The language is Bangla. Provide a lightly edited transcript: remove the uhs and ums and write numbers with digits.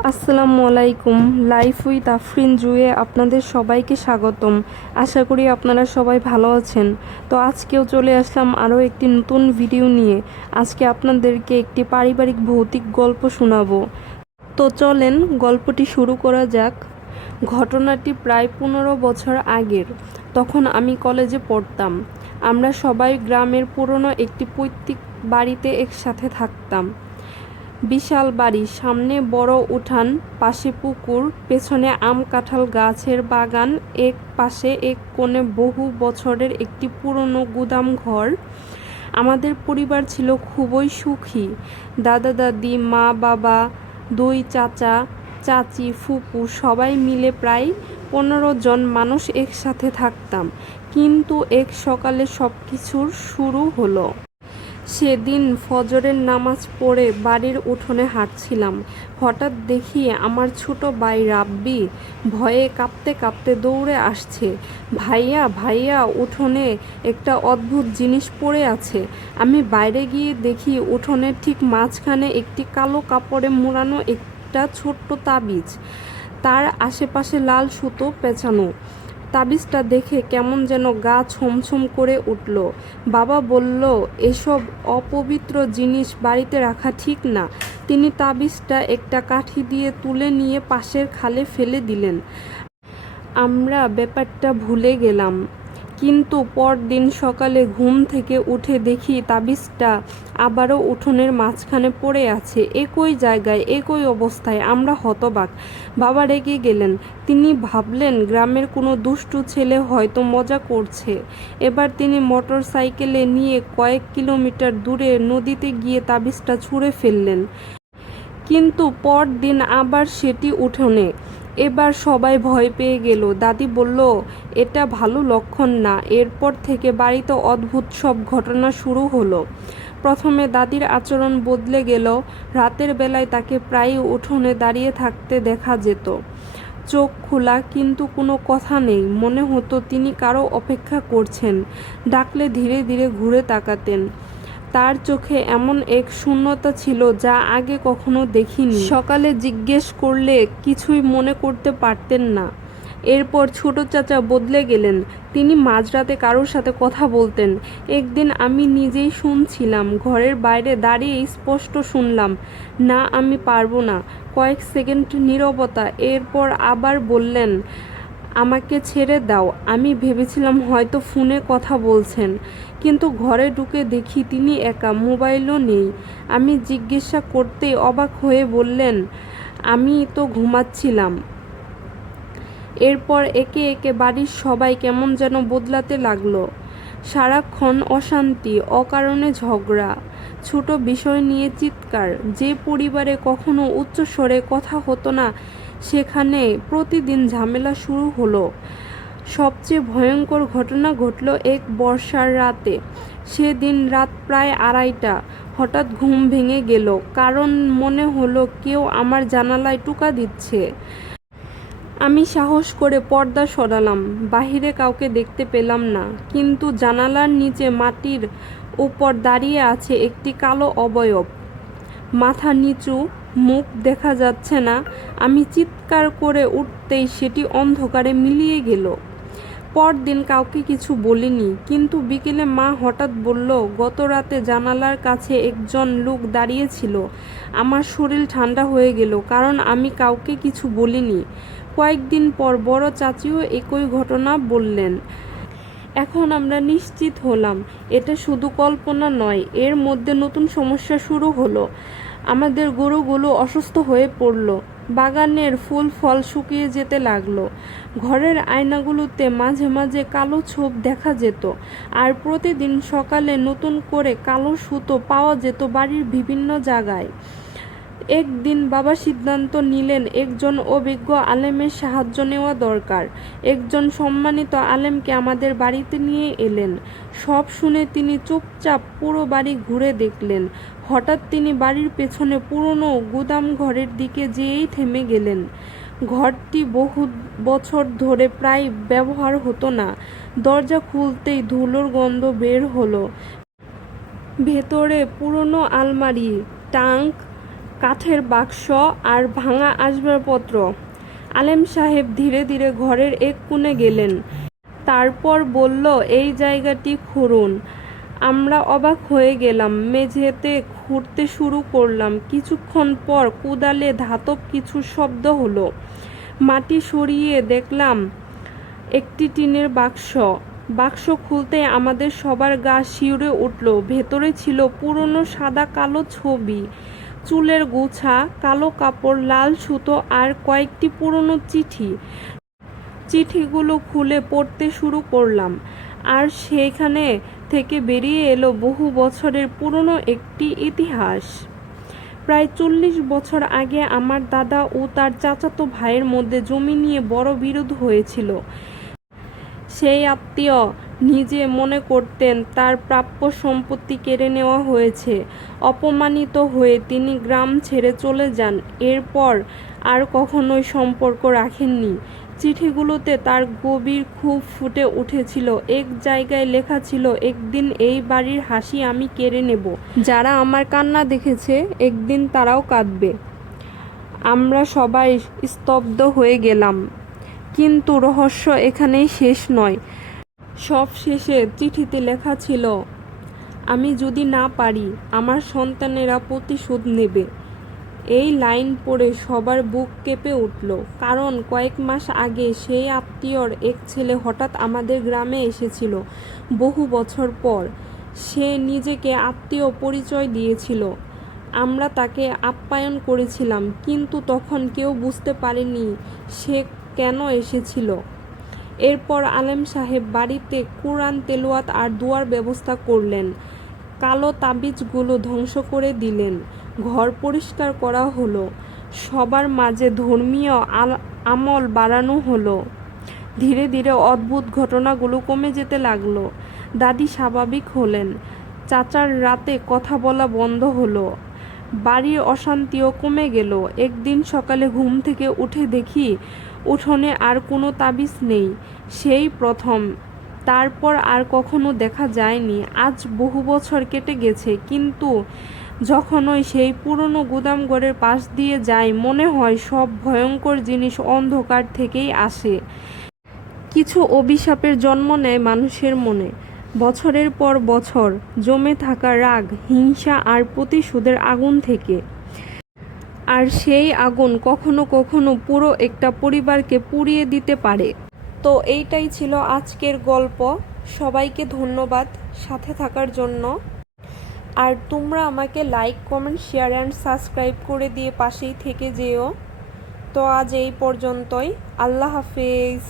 আসসালামু আলাইকুম। লাইফ উইথ আফরিন জুয়ে আপনাদের সবাইকে স্বাগতম। আশা করি আপনারা সবাই ভালো আছেন। তো আজকেও চলে আসলাম আরও একটি নতুন ভিডিও নিয়ে। আজকে আপনাদেরকে একটি পারিবারিক ভৌতিক গল্প শোনাবো। তো চলেন গল্পটি শুরু করা যাক। ঘটনাটি প্রায় 15 বছর আগের। তখন আমি কলেজে পড়তাম। আমরা সবাই গ্রামের পুরনো একটি পৈতৃক বাড়িতে একসাথে থাকতাম। বিশাল বাড়ি, সামনে বড় উঠান, পাশে পুকুর, পেছনে আম কাঁঠাল গাছের বাগান, এক পাশে এক কোণে বহু বছরের একটি পুরনো গুদাম ঘর। আমাদের পরিবার ছিল খুবই সুখী। দাদা দাদি, মা বাবা, দুই চাচা চাচি, ফুপু সবাই মিলে প্রায় 15 জন মানুষ একসাথে থাকতাম। কিন্তু এক সকালে সব কিছুর শুরু হলো। সেদিন ফজরের নামাজ পড়ে বাড়ির উঠোনে হাঁটছিলাম। হঠাৎ দেখি আমার ছোট ভাই রাব্বি ভয়ে কাঁপতে কাঁপতে দৌড়ে আসছে। ভাইয়া ভাইয়া, উঠোনে একটা অদ্ভুত জিনিস পড়ে আছে। আমি বাইরে গিয়ে দেখি উঠোনের ঠিক মাঝখানে একটি কালো কাপড়ে মোড়ানো একটা ছোট্ট তাবিজ, তার আশেপাশে লাল সুতো পেঁচানো। তাবিজটা দেখে কেমন যেন গা ছমছম করে উঠল। বাবা বলল, এসব অপবিত্র জিনিস বাড়িতে রাখা ঠিক না। তিনি তাবিজটা একটা কাঠি দিয়ে তুলে নিয়ে পাশের খালে ফেলে দিলেন। আমরা ব্যাপারটা ভুলে গেলাম। কিন্তু পরদিন সকালে ঘুম থেকে উঠে দেখি তাবিজটা আবারও উঠোনের মাঝখানে পড়ে আছে, একই জায়গায়, একই অবস্থায়। আমরা হতবাক। বাবা রেগে গেলেন। তিনি ভাবলেন গ্রামের কোনো দুষ্টু ছেলে হয়তো মজা করছে। এবার তিনি মোটর সাইকেলে নিয়ে কয়েক কিলোমিটার দূরে নদীতে গিয়ে তাবিজটা ছুঁড়ে ফেললেন। কিন্তু পরদিন আবার সেটি উঠোনে। এবার সবাই ভয় পেয়ে গেল। দাদি বলল, এটা ভালো লক্ষণ না। এরপর থেকে বাড়িতে অদ্ভুত সব ঘটনা শুরু হলো। প্রথমে দাদির আচরণ বদলে গেল। রাতের বেলায় তাকে প্রায়ই উঠোনে দাঁড়িয়ে থাকতে দেখা যেত, চোখ খোলা, কিন্তু কোনো কথা নেই। মনে হতো তিনি কারো অপেক্ষা করছেন। ডাকলে ধীরে ধীরে ঘুরে তাকাতেন। তার চোখে এমন এক শূন্যতা ছিল যা আগে কখনো দেখিনি। সকালে জিজ্ঞেস করলে কিছুই মনে করতে পারতেন না। এরপর ছোট চাচা বদলে গেলেন। তিনি মাঝরাতে কারোর সাথে কথা বলতেন। একদিন আমি নিজেই শুনছিলাম, ঘরের বাইরে দাঁড়িয়ে স্পষ্ট শুনলাম, না আমি পারবো না। কয়েক সেকেন্ড নীরবতা। এরপর আবার বললেন, আমাকে ছেড়ে দাও। আমি ভেবেছিলাম হয়তো ফোনে কথা বলছেন, কিন্তু ঘরে ঢুকে দেখি তিনি একা, মোবাইলও নেই। আমি জিজ্ঞাসা করতেই অবাক হয়ে বললেন, আমি তো ঘুমাচ্ছিলাম। এরপর একে একে বাড়ির সবাই কেমন যেন বদলাতে লাগলো। সারাক্ষণ অশান্তি, অকারণে ঝগড়া, ছোট বিষয় নিয়ে চিৎকার। যে পরিবারে কখনো উচ্চস্বরে কথা হতো না, সেখানে প্রতিদিন ঝামেলা শুরু হলো। সবচেয়ে ভয়ঙ্কর ঘটনা ঘটল এক বর্ষার রাতে। সেদিন রাত প্রায় 2:30। হঠাৎ ঘুম ভেঙে গেল, কারণ মনে হলো কেউ আমার জানালায় টোকা দিচ্ছে। আমি সাহস করে পর্দা সরালাম। বাহিরে কাউকে দেখতে পেলাম না, কিন্তু জানালার নিচে মাটির উপর দাঁড়িয়ে আছে একটি কালো অবয়ব। মাথা নিচু, মুখ দেখা যাচ্ছে না। আমি চিৎকার করে উঠতেই সেটি অন্ধকারে মিলিয়ে গেল। পরদিন কাউকে কিছু বলিনি, কিন্তু বিকেলে মা হঠাৎ বলল, গত রাতে জানালার কাছে একজন লোক দাঁড়িয়েছিল। আমার শরীর ঠান্ডা হয়ে গেল, কারণ আমি কাউকে কিছু বলিনি। কয়েকদিন পর বড় চাচিও একই ঘটনা বললেন। এখন আমরা নিশ্চিত হলাম এটা শুধু কল্পনা নয়। এর মধ্যে নতুন সমস্যা শুরু হলো। আমাদের গরুগুলো অসুস্থ হয়ে পড়ল। বাগানের ফুল ফল শুকিয়ে যেতে লাগলো। ঘরের আয়নাগুলোতে মাঝে মাঝে কালো ছোপ দেখা যেত। আর প্রতিদিন সকালে নতুন করে কালো সুতো পাওয়া যেত বাড়ির বিভিন্ন জায়গায়। একদিন বাবা সিদ্ধান্ত নিলেন একজন অভিজ্ঞ আলেমের সাহায্য নেওয়া দরকার। একজন সম্মানিত আলেমকে আমাদের বাড়িতে নিয়ে এলেন। সব শুনে তিনি চুপচাপ পুরো বাড়ি ঘুরে দেখলেন। হঠাৎ তিনি বাড়ির পেছনে পুরনো গুদাম ঘরের দিকে যেয়েই থেমে গেলেন। ঘরটি বহু বছর ধরে প্রায় ব্যবহার হতো না। দরজা খুলতেই ধুলোর গন্ধ বের হলো। ভেতরে পুরনো আলমারি, টাঙ্ক, কাঠের বাক্স আর ভাঙা আসবাবপত্র। আলেম সাহেব ধীরে ধীরে ঘরের এক কোণে গেলেন। তারপর বলল, এই জায়গাটি খুঁড়ুন। আমরা অবাক হয়ে গেলাম, মেঝেতে খুঁড়তে শুরু করলাম। কিছুক্ষণ পর কোদালে ধাতব কিছু শব্দ হলো। মাটি সরিয়ে দেখলাম একটি টিনের বাক্স। বাক্স খুলতে আমাদের সবার গা শিউরে উঠল। ভেতরে ছিল পুরনো সাদা কালো ছবি, চুলের গোছা, কালো কাপড়, লাল সুতো আর কয়েকটি পুরনো চিঠি। চিঠিগুলো খুলে পড়তে শুরু করলাম, আর সেখানে থেকে বেরিয়ে এলো বহু বছরের পুরনো একটি ইতিহাস। প্রায় 40 বছর আগে আমার দাদা ও তার চাচাতো ভাইয়ের মধ্যে জমি নিয়ে বড় বিরোধ হয়েছিল। সেই আত্মীয় নিজে মনে করতেন তার প্রাপ্য সম্পত্তি কেড়ে নেওয়া হয়েছে। অপমানিত হয়ে তিনি গ্রাম ছেড়ে চলে যান। এরপর আর কখনোই সম্পর্ক রাখেননি। চিঠিগুলোতে তার গভীর ক্ষোভ ফুটে উঠেছিল। এক জায়গায় লেখা ছিল, একদিন এই বাড়ির হাসি আমি কেড়ে নেব। যারা আমার কান্না দেখেছে একদিন তারাও কাঁদবে। আমরা সবাই স্তব্ধ হয়ে গেলাম। কিন্তু রহস্য এখানেই শেষ নয়। সব শেষে চিঠিতে লেখা ছিল, আমি যদি না পারি আমার সন্তানেরা প্রতিশোধ নেবে। এই লাইন পড়ে সবার বুক কেঁপে উঠল। কারণ কয়েক মাস আগে সেই আত্মীয়র এক ছেলে হঠাৎ আমাদের গ্রামে এসেছিল। বহু বছর পর সে নিজেকে আত্মীয় পরিচয় দিয়েছিল। আমরা তাকে আপ্যায়ন করেছিলাম, কিন্তু তখন কেউ বুঝতে পারেনি সে কেন এসেছিল। এরপর আলেম সাহেব বাড়িতে কুরআন তেলাওয়াত আর দোয়ার ব্যবস্থা করলেন। কালো তাবিজগুলো ধ্বংস করে দিলেন। ঘর পরিষ্কার করা হলো। সবার মাঝে ধর্মীয় আমল বাড়ানো হলো। ধীরে ধীরে অদ্ভুত ঘটনাগুলো কমে যেতে লাগলো। দাদি স্বাভাবিক হলেন। চাচার রাতে কথা বলা বন্ধ হলো। বাড়ির অশান্তিও কমে গেল। একদিন সকালে ঘুম থেকে উঠে দেখি উঠোনে আর কোনো তাবিজ নেই। সেই প্রথম। তারপর আর কখনো দেখা যায়নি। আজ বহু বছর কেটে গেছে, কিন্তু যখনই সেই পুরনো গুদামঘরের পাশ দিয়ে যাই মনে হয় সব ভয়ঙ্কর জিনিস অন্ধকার থেকেই আসে। কিছু অভিশাপের জন্ম নেয় মানুষের মনে। বছরের পর বছর জমে থাকা রাগ, হিংসা আর প্রতিশোধের আগুন থেকে। আর সেই আগুন কখনো কখনো পুরো একটা পরিবারকে পুড়িয়ে দিতে পারে। তো এইটাই ছিল আজকের গল্প। সবাইকে ধন্যবাদ সাথে থাকার জন্য। আর তোমরা আমাকে like, comment, share and subscribe করে দিয়ে পাশেই থেকে যেও। তো আজ এই পর্যন্তই। আল্লাহ হাফেজ।